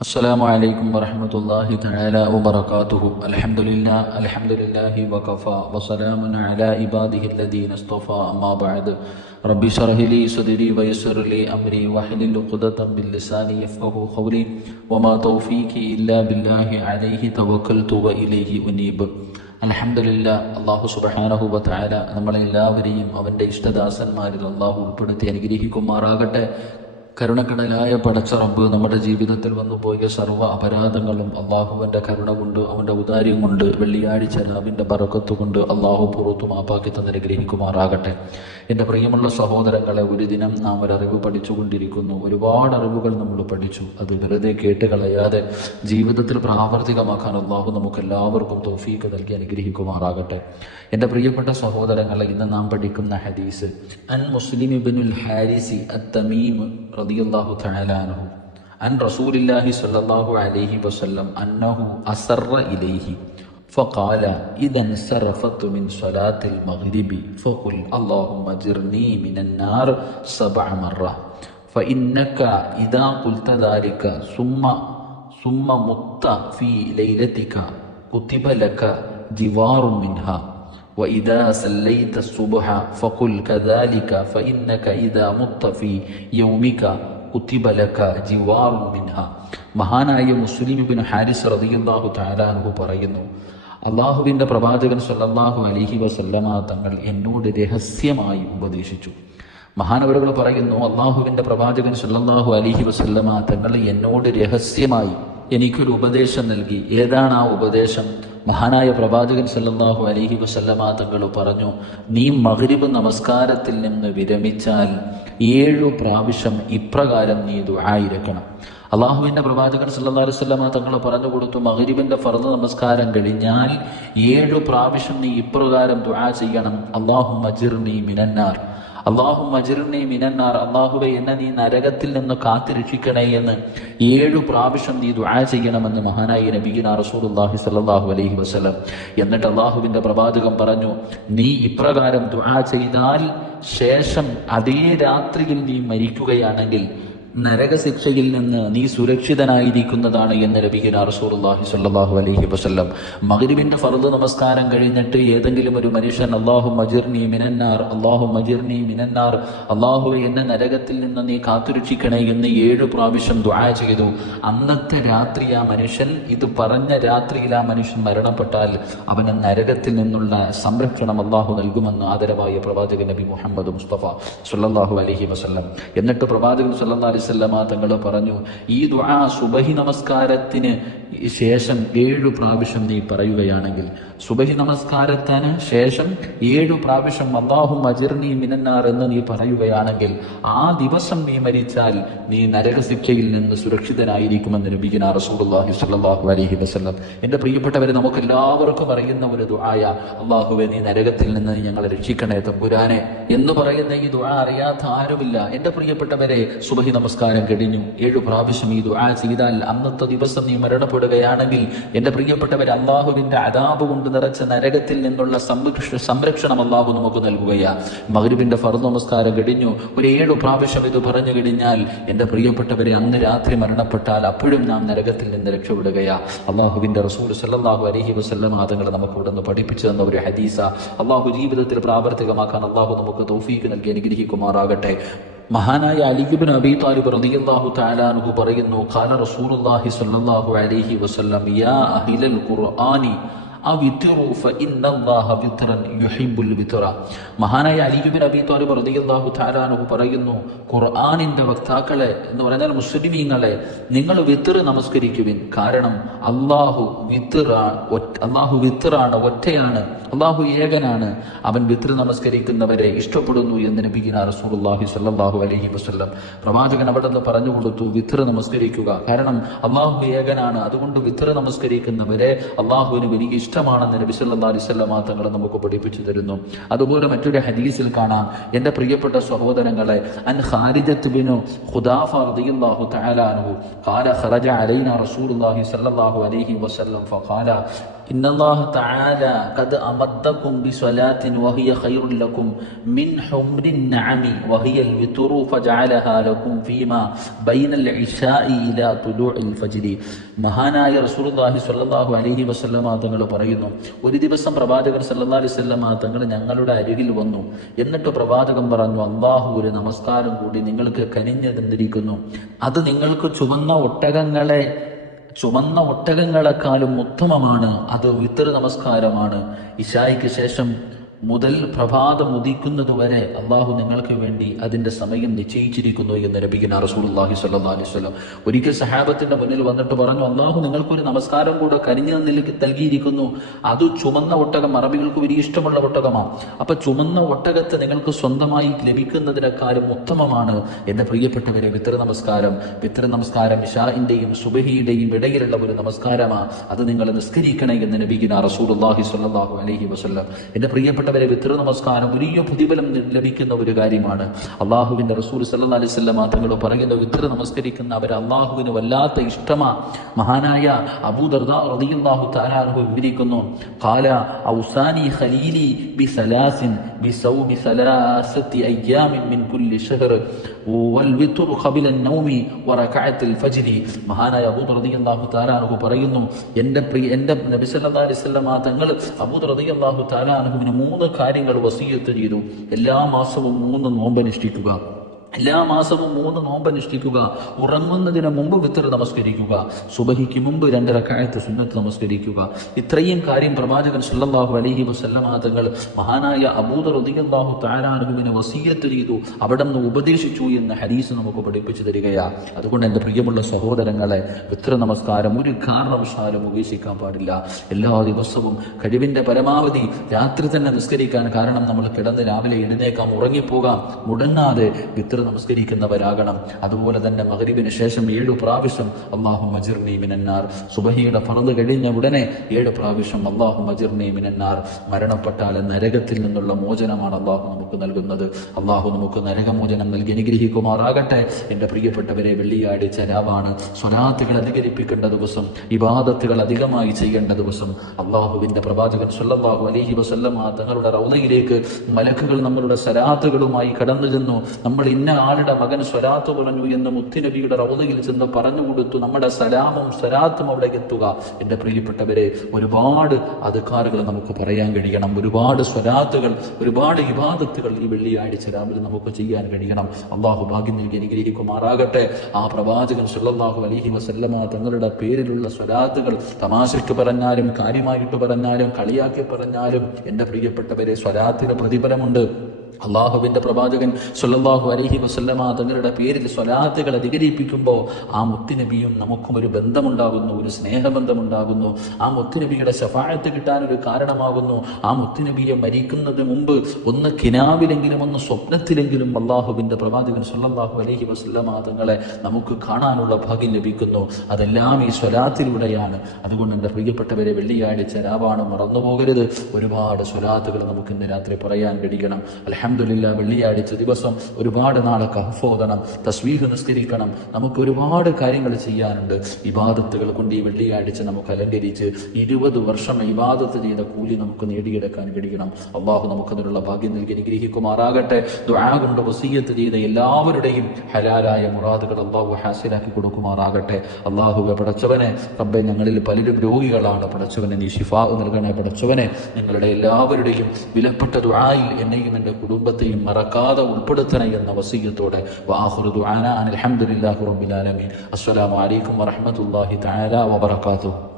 السلام عليكم ورحمة الله تعالى وبركاته. الحمد لله وكفى وسلام على عباده الذين اصطفى. أما بعد رب اشرح لي صدري ويسر لي أمري واحلل عقدة من لساني يفقهوا قولي وما توفيقي إلا بالله عليه توكلت وإليه أنيب. അൽഹംദുലില്ലാ, അള്ളാഹു സുബ്ഹാനഹു വ തആല നമ്മളെല്ലാവരെയും അവൻ്റെ ഇഷ്ടദാസന്മാരിൽ അള്ളാഹു ഉൾപ്പെടുത്തി അനുഗ്രഹിക്കുമാറാകട്ടെ. കരുണക്കടലായ പടച്ച റബ്ബ് നമ്മുടെ ജീവിതത്തിൽ വന്നുപോയ സർവ്വ അപരാധങ്ങളും അള്ളാഹുവിൻ്റെ കരുണ കൊണ്ട്, അവൻ്റെ ഔദാര്യം കൊണ്ട്, വെള്ളിയാഴ്ച രാവിൻ്റെ ബറക്കത്ത് കൊണ്ട് അള്ളാഹു പുറത്തു മാപ്പാക്കി തന്നനുഗ്രഹിക്കുമാറാകട്ടെ. എൻ്റെ പ്രിയമുള്ള സഹോദരങ്ങളെ, ഒരു ദിനം നാം ഒരറിവ് പഠിച്ചുകൊണ്ടിരിക്കുന്നു. ഒരുപാട് അറിവുകൾ നമ്മൾ പഠിച്ചു. അത് വെറുതെ കേട്ട് കളയാതെ ജീവിതത്തിൽ പ്രാവർത്തികമാക്കാൻ അള്ളാഹു നമുക്ക് എല്ലാവർക്കും തൗഫീഖ് നൽകി അനുഗ്രഹിക്കുമാറാകട്ടെ. എൻ്റെ പ്രിയപ്പെട്ട സഹോദരങ്ങളെ, ഇന്ന് നാം പഠിക്കുന്ന ഹദീസ് അൻ മുസ്ലിം ഇബ്നുൽ ഹാരിസി അത്തമീം റളിയല്ലാഹു തആല അൻഹു അൻ റസൂലില്ലാഹി സ്വല്ലല്ലാഹു അലൈഹി വസല്ലം അന്നഹു അസറ ഇലൈഹി فقال إذا انصرفت من صلاة المغرب فقل اللهم اجرني من النار 7 مرات فإنك إذا قلت ذلك ثم مت في ليلتك كتب لك جوار منها وإذا صليت الصبح فقل كذلك فإنك إذا مت في يومك كتب لك جوار منها. മഹാനായ മുസ്ലിം ഇബ്നു ഹാരിസ് റളിയല്ലാഹു തആല അൻഹു പറയുന്നു, അള്ളാഹുവിൻ്റെ പ്രവാചകൻ സല്ലല്ലാഹു അലൈഹി വസല്ലമ തങ്ങൾ എന്നോട് രഹസ്യമായി ഉപദേശിച്ചു. മഹാനവറുകൾ പറയുന്നു, അള്ളാഹുവിൻ്റെ പ്രവാചകൻ സല്ലല്ലാഹു അലൈഹി വസല്ലമ തങ്ങൾ എന്നോട് രഹസ്യമായി എനിക്കൊരു ഉപദേശം നൽകി. ഏതാണ് ആ ഉപദേശം? മഹാനായ പ്രവാചകൻ സല്ലല്ലാഹു അലൈഹി വസല്ലമ തങ്ങൾ പറഞ്ഞു, നീ മഗ്രിബ് നമസ്കാരത്തിൽ നിന്ന് വിരമിച്ചാൽ 7 പ്രാവശ്യം ഇപ്രകാരം നീ ദുആയിരക്കണം. അള്ളാഹുവിൻ്റെ പ്രവാചകൻ സല്ലല്ലാഹു അലൈഹി വസല്ലമ തങ്ങൾ പറഞ്ഞു കൊടുത്തു, മഗ്രിബിന്റെ ഫർദ് നമസ്കാരം കഴിഞ്ഞാൽ 7 പ്രാവശ്യം നീ ഇപ്രകാരം ദുആ ചെയ്യണം. അല്ലാഹുമ്മ അജിർനി മിനന്നാർ, അല്ലാഹുമ്മ അജിർനി മിനന്നാർ, അല്ലാഹുവേ എന്നെ നീ നരകത്തിൽ നിന്ന് കാത്തുരക്ഷിക്കണേ എന്ന് 7 പ്രാവശ്യം നീ ദുആ ചെയ്യണമെന്ന് മഹാനായ നബിയുനാ റസൂലുള്ളാഹി സ്വല്ലല്ലാഹു അലൈഹി വസല്ലം. എന്നിട്ട് അള്ളാഹുവിൻ്റെ പ്രവാചകൻ പറഞ്ഞു, നീ ഇപ്രകാരം ദുആ ചെയ്താൽ ശേഷം അതേ രാത്രിയിൽ നീ മരിക്കുകയാണെങ്കിൽ നരകശിക്ഷയിൽ നിന്ന് നീ സുരക്ഷിതനായിരിക്കുന്നതാണ് എന്ന് നബിയുനാ റസൂലുള്ളാഹി സ്വല്ലല്ലാഹു അലൈഹി വസല്ലം. മഗ്രിബിന്റെ ഫർദ് നമസ്കാരം കഴിഞ്ഞിട്ട് ഏതെങ്കിലും ഒരു മനുഷ്യൻ അല്ലാഹുമ്മ അജിർനി മിനന്നാർ, അല്ലാഹുമ്മ അജിർനി മിനന്നാർ, അല്ലാഹുവേ എന്നെ നരകത്തിൽ നിന്ന് നീ കാത്തുരക്ഷിക്കണേ എന്ന് 7 പ്രാവശ്യം ദുആ ചെയ്തു. അന്നത്തെ രാത്രി ആ മനുഷ്യൻ, ഇത് പറഞ്ഞ രാത്രിയിൽ ആ മനുഷ്യൻ മരണപ്പെട്ടാൽ അവന് നരകത്തിൽ നിന്നുള്ള സംരക്ഷണം അല്ലാഹു നൽകുമെന്ന് ആദരവായ പ്രവാചകൻ നബി മുഹമ്മദ് മുസ്തഫ സ്വല്ലല്ലാഹു അലൈഹി വസല്ലം. എന്നിട്ട് പ്രവാചകൻ സ്വല്ലല്ലാഹു അലൈഹി വസല്ലം തങ്ങൾ പറഞ്ഞു, ഈ ദുആ സുബഹി നമസ്കാരത്തിന് ശേഷം 7 പ്രാവശ്യം നീ പറയുകയാണെങ്കിൽ, സുബഹി നമസ്കാരത്തിന് ശേഷം 7 പ്രാവശ്യം അല്ലാഹുമ്മ അജിർനി മിനന്നാർ എന്ന് നീ പറയുകയാണെങ്കിൽ ആ ദിവസം നീ മരിച്ചാൽ നീ നരകശിക്ഷയിൽ നിന്ന് സുരക്ഷിതനായിരിക്കുമെന്ന് നബിയുനാ റസൂലുള്ളാഹി സ്വല്ലല്ലാഹു അലൈഹി വസല്ലം. എൻ്റെ പ്രിയപ്പെട്ടവരെ, നമുക്ക് എല്ലാവർക്കും അറിയുന്ന ഒരു ദുആയ, അല്ലാഹുവേ നീ നരകത്തിൽ നിന്ന് ഞങ്ങളെ രക്ഷിക്കണേ തമ്പുരാനെ എന്ന് പറയുന്ന ഈ ദുആ അറിയാത്ത ആരുമില്ല. എൻ്റെ പ്രിയപ്പെട്ടവരെ, സുബഹി നമസ്കാരം കഴിഞ്ഞു 7 പ്രാവശ്യം ഈ ദുആ ചെയ്താൽ അന്നത്തെ ദിവസം നീ മരണപ്പെടുകയാണെങ്കിൽ എൻ്റെ പ്രിയപ്പെട്ടവരെ, അല്ലാഹുവിൻ്റെ അദാബ് കൊണ്ട് നിറച്ച നരകത്തിൽ നിന്നുള്ള സംരക്ഷണം അല്ലാഹു നമുക്ക് നൽകുകയാണ്. മഗ്രിബിന്റെ ഫർദ് നമസ്കാരം കഴിഞ്ഞു 7 പ്രാവശ്യം ഇത് പറഞ്ഞു കഴിഞ്ഞാൽ എൻ്റെ പ്രിയപ്പെട്ടവരെ, അന്ന് രാത്രി മരണപ്പെട്ടാൽ അപ്പോഴും നാം നരകത്തിൽ നിന്ന് രക്ഷപ്പെടുകയാണ്. അല്ലാഹുവിൻ്റെ റസൂൽ സല്ലല്ലാഹു അലൈഹി വസല്ലം തങ്ങൾ നമുക്ക് ഇവിടെ നിന്ന് പഠിപ്പിച്ചു തന്ന ഒരു ഹദീസ. അല്ലാഹു ജീവിതത്തിൽ പ്രാവർത്തികമാക്കാൻ അല്ലാഹു നമുക്ക് തൗഫീഖ് നൽകി അനുഗ്രഹിക്കുമാറാകട്ടെ. മഹാനായ അലി ഇബ്നു അബീ ത്വാലിബ് റളിയല്ലാഹു തആല അൻഹു പറയുന്നു, ഖാല റസൂലുള്ളാഹി സ്വല്ലല്ലാഹു അലൈഹി വസല്ലം യാ അഹ്ലൽ ഖുർആനി അവിത്റു ഫഇന്നല്ലാഹ വിത്റൻ യുഹിബ്ബുൽ വിത്റ. മഹാനായ അലി ഇബ്നു അബീ ത്വാലിബ് റളിയല്ലാഹു തആല അൻഹു പറയുന്നു, ഖുർആനിന്റെ വക്താക്കളെ എന്ന് പറഞ്ഞാൽ മുസ്ലിമീങ്ങളെ, നിങ്ങൾ വിത്ർ നമസ്കരിക്കുവിൻ. കാരണം അല്ലാഹു വിത്റാണ്, ഒറ്റയാണ്, അല്ലാഹു ഏകനാണ്. അവൻ വിത്ർ നമസ്കരിക്കുന്നവരെ ഇഷ്ടപ്പെടുന്നു എന്ന് നബിയുനാ റസൂലുള്ളാഹി സ്വല്ലല്ലാഹു അലൈഹി വസല്ലം. പ്രവാചകൻ അവിടെ നിന്ന് പറഞ്ഞു കൊടുത്തു, വിത്ർ നമസ്കരിക്കുക. കാരണം അല്ലാഹു ഏകനാണ്, അതുകൊണ്ട് വിത്ർ നമസ്കരിക്കുന്നവരെ അല്ലാഹുവിന് വലിയ ഇഷ്ടമാണെന്ന് നബി സല്ലല്ലാഹു അലൈഹി വസല്ലം തങ്ങൾ നമുക്ക് പഠിപ്പിച്ചു തരുന്നു. അതുപോലെ മറ്റൊരു ഹദീസിൽ കാണാം, എൻ്റെ പ്രിയപ്പെട്ട സഹോദരങ്ങളെ, അൻ ഖാരിജത്ത് ബിനു ഖുദാഫ റളിയല്ലാഹു തആല അൻഹു ഖാല ഖറജ അലൈനാ റസൂലുള്ളാഹി സ്വല്ലല്ലാഹു അലൈഹി വസല്ലം ഫഖാല ഇന്നല്ലാഹ തആല ഖദ് അമദ്ദകും ബിസ്വലാത്തിൻ വഹിയ ഖൈറുൻ ലക്കും മിൻ ഹുംരിൻ നഅമി വഹിയൽ വിത്റു ഫജഅലഹാ ലക്കും ഫീമാ ബൈനൽ ഇശാഇ ഇലാ തുലൂഇൽ ഫജ്രി. മഹാനായ റസൂലുള്ളാഹി സ്വല്ലല്ലാഹു അലൈഹി വസല്ലമ തങ്ങൾ പറയുന്നു, ഒരു ദിവസം പ്രവാചകൻ സല്ലല്ലാഹു അലൈഹി വസല്ലമ തങ്ങൾ ഞങ്ങളുടെ അരികിൽ വന്നു. എന്നിട്ട് പ്രവാചകൻ പറഞ്ഞു, അല്ലാഹു ഒരു നമസ്കാരം കൂടി നിങ്ങൾക്ക് കനിഞ്ഞു തന്നിരിക്കുന്നു. അത് നിങ്ങൾക്ക് ചുമന്ന ഒട്ടകങ്ങളെക്കാളും ഉത്തമമാണ്. അത് വിത്ർ നമസ്കാരമാണ്. ഇശായിക്ക് ശേഷം മുതൽ പ്രഭാതം ഉദിക്കുന്നതുവരെ അള്ളാഹു നിങ്ങൾക്ക് വേണ്ടി അതിന്റെ സമയം നിശ്ചയിച്ചിരിക്കുന്നു എന്ന് നബിയുനാ റസൂലുള്ളാഹി സ്വല്ലല്ലാഹു അലൈഹി വസല്ലം ഒരിക്കൽ സഹാബത്തിന്റെ മുന്നിൽ വന്നിട്ട് പറഞ്ഞു, അള്ളാഹു നിങ്ങൾക്കൊരു നമസ്കാരം കൂടെ കനിഞ്ഞു നൽകിയിരിക്കുന്നു. അത് ചുമന്ന ഒട്ടകം, അറബികൾക്ക് വലിയ ഇഷ്ടമുള്ള ഒട്ടകമാണ്. അപ്പൊ ചുമന്ന ഒട്ടകത്തെ നിങ്ങൾക്ക് സ്വന്തമായി ലഭിക്കുന്നതിനേക്കാളും ഉത്തമമാണ് എന്റെ പ്രിയപ്പെട്ടവരെ വിത്ർ നമസ്കാരം ഇശാഇന്റെയും സുബഹിയുടെയും ഇടയിലുള്ള ഒരു നമസ്കാരമാണ്. അത് നിങ്ങൾ നിസ്കരിക്കണേ എന്ന് നബിയുനാ റസൂലുള്ളാഹി സ്വല്ലല്ലാഹു അലൈഹി വസല്ലം. എന്റെ പ്രിയപ്പെട്ട വിത്ർ നമസ്കാരം വലിയ പ്രതിഫലം ലഭിക്കുന്ന ഒരു കാര്യമാണ്. അള്ളാഹുവിന്റെ റസൂൽ സല്ലല്ലാഹു അലൈഹി വസല്ലം തങ്ങൾ പറയുന്ന വിത്ർ നമസ്കരിക്കുന്ന അവർ അള്ളാഹുവിന് വല്ലാത്ത ഇഷ്ടമാ. മഹാനായ അബൂ ദർദാ റളിയല്ലാഹു തആല അൻഹു വിവരിക്കുന്നു, ഖാല ഔസാനി ഖലീലി ബിസലാസിൻ ബിസൗമി സലാസത്തി അയ്യാമിൻ മിൻ കുല്ലി ശഹർ വൽ വിത്ർ ഖബല അൻ-നൗമി വറകഅത്തുൽ ഫജ്രി. മഹാനായ അബൂ ദർദാ റളിയല്ലാഹു തആല അൻഹു പറയുന്നു, എന്റെ നബി സല്ലല്ലാഹു അലൈഹി വസല്ലം തങ്ങൾ അബൂ ദർദാ റളിയല്ലാഹു തആല അൻഹുവിന് 3 കാര്യങ്ങൾ വസിയ്യത്ത് ചെയ്തു. എല്ലാ മാസവും 3 നോമ്പനുഷ്ഠിക്കുക, ഉറങ്ങുന്നതിന് മുമ്പ് വിത്ർ നമസ്കരിക്കുക, സുബഹിക്ക് മുമ്പ് 2 റക്അത്ത് സുന്നത്ത് നമസ്കരിക്കുക. ഇത്രയും കാര്യം പ്രവാചകൻ സല്ലല്ലാഹു അലൈഹി വസല്ലം തങ്ങൾ മഹാനായ അബൂ ദർദാ റളിയല്ലാഹു തആല അൻഹുവിനെ വസിയ്യത്ത് ചെയ്തു, അവിടുന്ന് ഉപദേശിച്ചു എന്ന് ഹദീസ് നമുക്ക് പഠിപ്പിച്ചു തരികയാണ്. അതുകൊണ്ട് എൻ്റെ പ്രിയമുള്ള സഹോദരങ്ങളെ, വിത്ർ നമസ്കാരം ഒരു കാരണവശാലും ഉപേക്ഷിക്കാൻ പാടില്ല. എല്ലാ ദിവസവും കഴിവിന്റെ പരമാവധി രാത്രി തന്നെ നിസ്കരിക്കാൻ. കാരണം നമ്മൾ കിടന്ന് രാവിലെ എഴുന്നേക്കാം, ഉറങ്ങിപ്പോകാം, മുടങ്ങാതെ വിത്ർ നമസ്കരിക്കുന്നവരാകണം. അതുപോലെ തന്നെ മഗ്രിബിന് ശേഷം 7 പ്രാവശ്യം അല്ലാഹുമ്മ അജിർനി മിനന്നാർ, സുബഹിയുടെ ഫർദ് കഴിഞ്ഞ ഉടനെ 7 പ്രാവശ്യം അല്ലാഹുമ്മ അജിർനി മിനന്നാർ. മരണപ്പെട്ടാൽ നരകത്തിൽ നിന്നുള്ള മോചനമാണ് അല്ലാഹു നമുക്ക് നൽകുന്നത്. അല്ലാഹു നമുക്ക് നരകമോചനം നൽകി അനുഗ്രഹിക്കുമാറാകട്ടെ. എൻ്റെ പ്രിയപ്പെട്ടവരെ, വെള്ളിയാഴ്ച രാവാണ്. സ്വലാത്തുകൾ അധികരിപ്പിക്കേണ്ട ദിവസം, ഇബാദത്തുകൾ അധികമായി ചെയ്യേണ്ട ദിവസം. അല്ലാഹുവിന്റെ പ്രവാചകൻ സല്ലല്ലാഹു അലൈഹി വസല്ലം തങ്ങളുടെ റൗളയിലേക്ക് മലക്കുകൾ നമ്മളുടെ സ്വലാത്തുകളുമായി കടന്നു ചെന്നു. നമ്മൾ ഇന്ന ആളുടെ മകൻ സ്വലാത്ത് പറഞ്ഞു എന്ന് മുത്തുനബിയുടെ റൗളയിൽ ചെന്ന് പറഞ്ഞു കൊടുത്തു. നമ്മുടെ സലാമും സ്വലാത്തും അവിടെ എത്തുക. എൻ്റെ പ്രിയപ്പെട്ടവരെ, ഒരുപാട് അദ്കാറുകൾ നമുക്ക് പറയാൻ കഴിയണം, ഒരുപാട് സ്വലാത്തുകൾ, ഒരുപാട് ഇബാദത്തുകൾ ഈ വെള്ളിയാഴ്ച രാവിലെ നമുക്ക് ചെയ്യാൻ കഴിയണം. അള്ളാഹു ഭാഗ്യം നൽകി അനുഗ്രഹിക്കുമാറാകട്ടെ. ആ പ്രവാചകൻ സല്ലല്ലാഹു അലൈഹി വസല്ലമ തങ്ങളുടെ പേരിലുള്ള സ്വലാത്തുകൾ തമാശയ്ക്ക് പറഞ്ഞാലും കാര്യമായിട്ട് പറഞ്ഞാലും കളിയാക്കി പറഞ്ഞാലും എൻ്റെ പ്രിയപ്പെട്ടവരെ, സ്വലാത്തിന് പ്രതിഫലമുണ്ട്. അള്ളാഹുവിന്റെ പ്രവാചകൻ സല്ലല്ലാഹു അലൈഹി വസല്ലമ തങ്ങളുടെ പേരിൽ സ്വലാത്തുകൾ അധികരിപ്പിക്കുമ്പോൾ ആ മുത്തുനബിയും നമുക്കും ഒരു ബന്ധമുണ്ടാകുന്നു, ഒരു സ്നേഹബന്ധമുണ്ടാകുന്നു. ആ മുത്തുനബിയുടെ ശഫാഅത്ത് കിട്ടാൻ ഒരു കാരണമാകുന്നു. ആ മുത്തുനബിയെ മരിക്കുന്നതിന് മുമ്പ് ഒന്ന് കിനാവിലെങ്കിലും ഒന്ന് സ്വപ്നത്തിലെങ്കിലും അള്ളാഹുവിന്റെ പ്രവാചകൻ സല്ലല്ലാഹു അലൈഹി വസല്ലമ തങ്ങളെ നമുക്ക് കാണാനുള്ള ഭാഗ്യം ലഭിക്കുന്നു. അതെല്ലാം ഈ സ്വലാത്തിലൂടെയാണ്. അതുകൊണ്ട് എൻ്റെ പ്രിയപ്പെട്ടവരെ, വെള്ളിയാഴ്ച രാവാണ്, മറന്നുപോകരുത്. ഒരുപാട് സ്വലാത്തുകൾ നമുക്ക് ഇന്ന് രാത്രി പറയാൻ കഴിയണം. അൽഹംദുലില്ലാ, വെള്ളിയാഴ്ച ദിവസം ഒരുപാട് നാളെ കഹ്ഫ് ഓതണം, തസ്ബീഹ് നിസ്കരിക്കണം. നമുക്ക് ഒരുപാട് കാര്യങ്ങൾ ചെയ്യാനുണ്ട്. ഇബാദത്തുകൾ കൊണ്ട് ഈ വെള്ളിയാഴ്ച നമുക്ക് അലങ്കരിച്ച് 20 വർഷം ഇബാദത്ത് ചെയ്ത കൂലി നമുക്ക് നേടിയെടുക്കാൻ കഴിയണം. അള്ളാഹു നമുക്കതിനുള്ള ഭാഗ്യം നൽകി അനുഗ്രഹിക്കുമാറാകട്ടെ. ദുആ കൊണ്ട് വസിയ്യത്ത് ചെയ്ത എല്ലാവരുടെയും ഹലാലായ മുറാദുകൾ അള്ളാഹു ഹാസിലാക്കി കൊടുക്കുമാറാകട്ടെ. അള്ളാഹുവെ, പടച്ചവനെ, റബ്ബെ, ഞങ്ങളിൽ പലരും രോഗികളാണ്. പടച്ചവനെ, നീ ശിഫാ നൽകണേ. പടച്ചവനെ, നിങ്ങളുടെ എല്ലാവരുടെയും വിലപ്പെട്ട ദുആയിൽ എന്നെയും എൻ്റെ കുടുംബത്തെയും മറക്കാതെ ഉൾപ്പെടുത്തണേ എന്ന വസിയ്യത്തോടെ വആഖിറു ദുആനാ അൽഹംദുലില്ലാഹി റബ്ബിൽ ആലമീൻ. അസ്സലാമു അലൈക്കും വറഹ്മത്തുള്ളാഹി തആല വബറകാതുഹു.